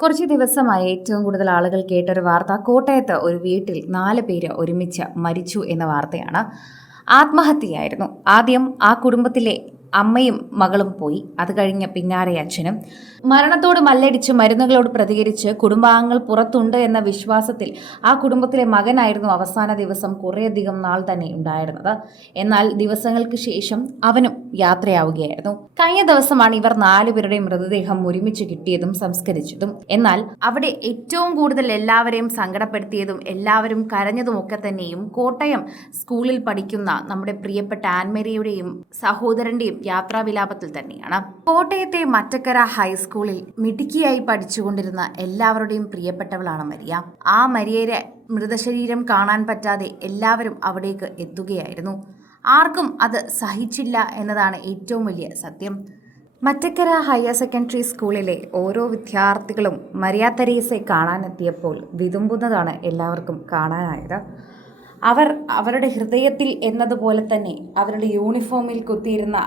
കുറച്ച് ദിവസമായി ഏറ്റവും കൂടുതൽ ആളുകൾ കേട്ടൊരു വാർത്ത കോട്ടയത്ത് ഒരു വീട്ടിൽ 4 പേര് ഒരുമിച്ച് മരിച്ചു എന്ന വാർത്തയാണ്. ആത്മഹത്യയായിരുന്നു. ആദ്യം ആ കുടുംബത്തിലെ അമ്മയും മകളും പോയി. അത് കഴിഞ്ഞ് പിന്നാലെ അച്ഛനും. മരണത്തോട് മല്ലടിച്ച് മരുന്നുകളോട് പ്രതികരിച്ച് കുടുംബാംഗങ്ങൾ പുറത്തുണ്ട് എന്ന വിശ്വാസത്തിൽ ആ കുടുംബത്തിലെ മകനായിരുന്നു അവസാന ദിവസം കുറേയധികം നാൾ തന്നെ ഉണ്ടായിരുന്നത്. എന്നാൽ ദിവസങ്ങൾക്ക് ശേഷം അവനും യാത്രയാവുകയായിരുന്നു. കഴിഞ്ഞ ദിവസമാണ് ഇവർ 4 പേരുടെയും മൃതദേഹം ഒരുമിച്ച് കിട്ടിയതും സംസ്കരിച്ചതും. എന്നാൽ അവിടെ ഏറ്റവും കൂടുതൽ എല്ലാവരെയും സങ്കടപ്പെടുത്തിയതും എല്ലാവരും കരഞ്ഞതുമൊക്കെ തന്നെയും കോട്ടയം സ്കൂളിൽ പഠിക്കുന്ന നമ്മുടെ പ്രിയപ്പെട്ട ആൻമരിയുടെയും സഹോദരന്റെയും യാത്രാവിലാപത്തിൽ തന്നെയാണ്. കോട്ടയത്തെ മറ്റക്കര ഹൈസ്കൂളിൽ മിടുക്കിയായി പഠിച്ചുകൊണ്ടിരുന്ന എല്ലാവരുടെയും പ്രിയപ്പെട്ടവളാണ് മരിയ. ആ മരിയയുടെ മൃതശരീരം കാണാൻ പറ്റാതെ എല്ലാവരും അവിടേക്ക് എത്തുകയായിരുന്നു. ആർക്കും അത് സഹിച്ചില്ല എന്നതാണ് ഏറ്റവും വലിയ സത്യം. മറ്റക്കര ഹയർ സെക്കൻഡറി സ്കൂളിലെ ഓരോ വിദ്യാർത്ഥികളും മരിയ തെരേസയെ കാണാനെത്തിയപ്പോൾ വിതുമ്പുന്നതാണ് എല്ലാവർക്കും കാണാനായത്. അവരുടെ ഹൃദയത്തിൽ എന്നതുപോലെ തന്നെ അവരുടെ യൂണിഫോമിൽ കുത്തിയിരുന്ന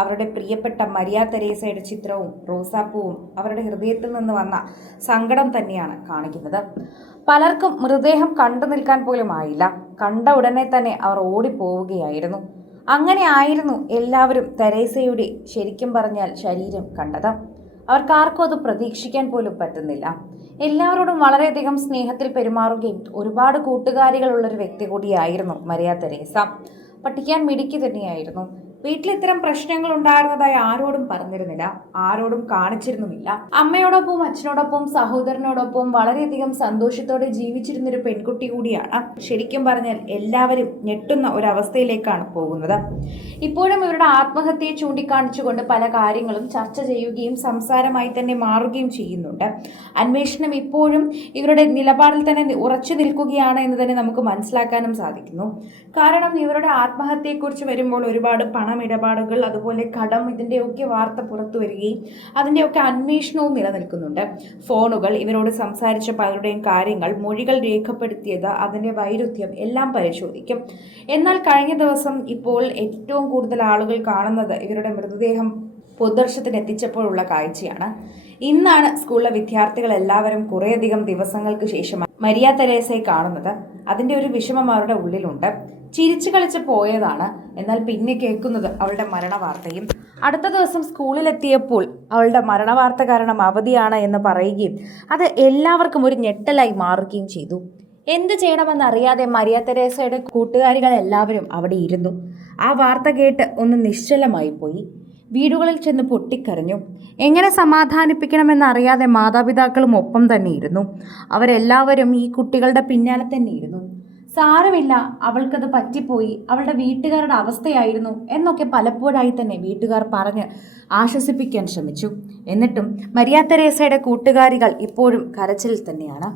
അവരുടെ പ്രിയപ്പെട്ട മരിയ തെരേസയുടെ ചിത്രവും റോസാപ്പൂവും അവരുടെ ഹൃദയത്തിൽ നിന്ന് വന്ന സങ്കടം തന്നെയാണ് കാണിക്കുന്നത്. പലർക്കും മൃതദേഹം കണ്ടു നിൽക്കാൻ പോലും ആയില്ല. കണ്ട ഉടനെ തന്നെ അവർ ഓടിപ്പോവുകയായിരുന്നു. അങ്ങനെ ആയിരുന്നു എല്ലാവരും തെരേസയുടെ ശരിക്കും പറഞ്ഞാൽ ശരീരം കണ്ടത്. അവർക്കാർക്കും അത് പ്രതീക്ഷിക്കാൻ പോലും പറ്റുന്നില്ല. എല്ലാവരോടും വളരെയധികം സ്നേഹത്തിൽ പെരുമാറുകയും ഒരുപാട് കൂട്ടുകാരികളുള്ളൊരു വ്യക്തി കൂടിയായിരുന്നു മരിയ തെരേസ. പഠിക്കാൻ മിടുക്കി തന്നെയായിരുന്നു. വീട്ടിൽ ഇത്തരം പ്രശ്നങ്ങൾ ഉണ്ടായിരുന്നതായി ആരോടും പറഞ്ഞിരുന്നില്ല, ആരോടും കാണിച്ചിരുന്നുമില്ല. അമ്മയോടൊപ്പം അച്ഛനോടൊപ്പം സഹോദരനോടൊപ്പം വളരെയധികം സന്തോഷത്തോടെ ജീവിച്ചിരുന്നൊരു പെൺകുട്ടി കൂടിയാണ്. ശരിക്കും പറഞ്ഞാൽ എല്ലാവരും ഞെട്ടുന്ന ഒരവസ്ഥയിലേക്കാണ് പോകുന്നത്. ഇപ്പോഴും ഇവരുടെ ആത്മഹത്യയെ ചൂണ്ടിക്കാണിച്ചുകൊണ്ട് പല കാര്യങ്ങളും ചർച്ച ചെയ്യുകയും സംസാരമായി തന്നെ മാറുകയും ചെയ്യുന്നുണ്ട്. അന്വേഷണം ഇപ്പോഴും ഇവരുടെ നിലപാടിൽ തന്നെ ഉറച്ചു നിൽക്കുകയാണ് എന്ന് തന്നെ നമുക്ക് മനസ്സിലാക്കാനും സാധിക്കുന്നു. കാരണം ഇവരുടെ ആത്മഹത്യയെക്കുറിച്ച് വരുമ്പോൾ ഒരുപാട് പണമിടപാടുകൾ, അതുപോലെ കടം, ഇതിൻ്റെയൊക്കെ വാർത്ത പുറത്തു വരികയും അതിൻ്റെയൊക്കെ അന്വേഷണവും നിലനിൽക്കുന്നുണ്ട്. ഫോണുകൾ, ഇവരോട് സംസാരിച്ച പലരുടെയും കാര്യങ്ങൾ, മൊഴികൾ രേഖപ്പെടുത്തിയത്, അതിൻ്റെ വൈരുദ്ധ്യം എല്ലാം പരിശോധിക്കും. എന്നാൽ കഴിഞ്ഞ ദിവസം ഇപ്പോൾ ഏറ്റവും കൂടുതൽ ആളുകൾ കാണുന്നത് ഇവരുടെ മൃതദേഹം പൊതുദർശനത്തിന് എത്തിച്ചപ്പോഴുള്ള കാഴ്ചയാണ്. ഇന്നാണ് സ്കൂളിലെ വിദ്യാർത്ഥികൾ എല്ലാവരും കുറേയധികം ദിവസങ്ങൾക്ക് ശേഷം മരിയ തെരേസയെ കാണുന്നത്. അതിൻ്റെ ഒരു വിഷമം അവരുടെ ഉള്ളിലുണ്ട്. ചിരിച്ചു കളിച്ച് പോയതാണ്. എന്നാൽ പിന്നെ കേൾക്കുന്നത് അവളുടെ മരണവാർത്തയും. അടുത്ത ദിവസം സ്കൂളിലെത്തിയപ്പോൾ അവളുടെ മരണവാർത്ത കാരണം അവധിയാണ് എന്ന് പറയുകയും അത് എല്ലാവർക്കും ഒരു ഞെട്ടലായി മാറുകയും ചെയ്തു. എന്ത് ചെയ്യണമെന്നറിയാതെ മരിയ തെരേസയുടെ കൂട്ടുകാരികൾ എല്ലാവരും അവിടെ ഇരുന്നു. ആ വാർത്ത കേട്ട് ഒന്ന് നിശ്ചലമായി പോയി. വീടുകളിൽ ചെന്ന് പൊട്ടിക്കരഞ്ഞു. എങ്ങനെ സമാധാനിപ്പിക്കണമെന്നറിയാതെ മാതാപിതാക്കളും ഒപ്പം തന്നെ ഇരുന്നു. അവരെല്ലാവരും ഈ കുട്ടികളുടെ പിന്നാലെ തന്നെ ഇരുന്നു. സാരമില്ല, അവൾക്കത് പറ്റിപ്പോയി, അവളുടെ വീട്ടുകാരുടെ അവസ്ഥയായിരുന്നു എന്നൊക്കെ പലപ്പോഴായി തന്നെ വീട്ടുകാർ പറഞ്ഞ് ആശ്വസിപ്പിക്കാൻ ശ്രമിച്ചു. എന്നിട്ടും മരിയ തെരേസയുടെ കൂട്ടുകാരികൾ ഇപ്പോഴും കരച്ചിൽ തന്നെയാണ്.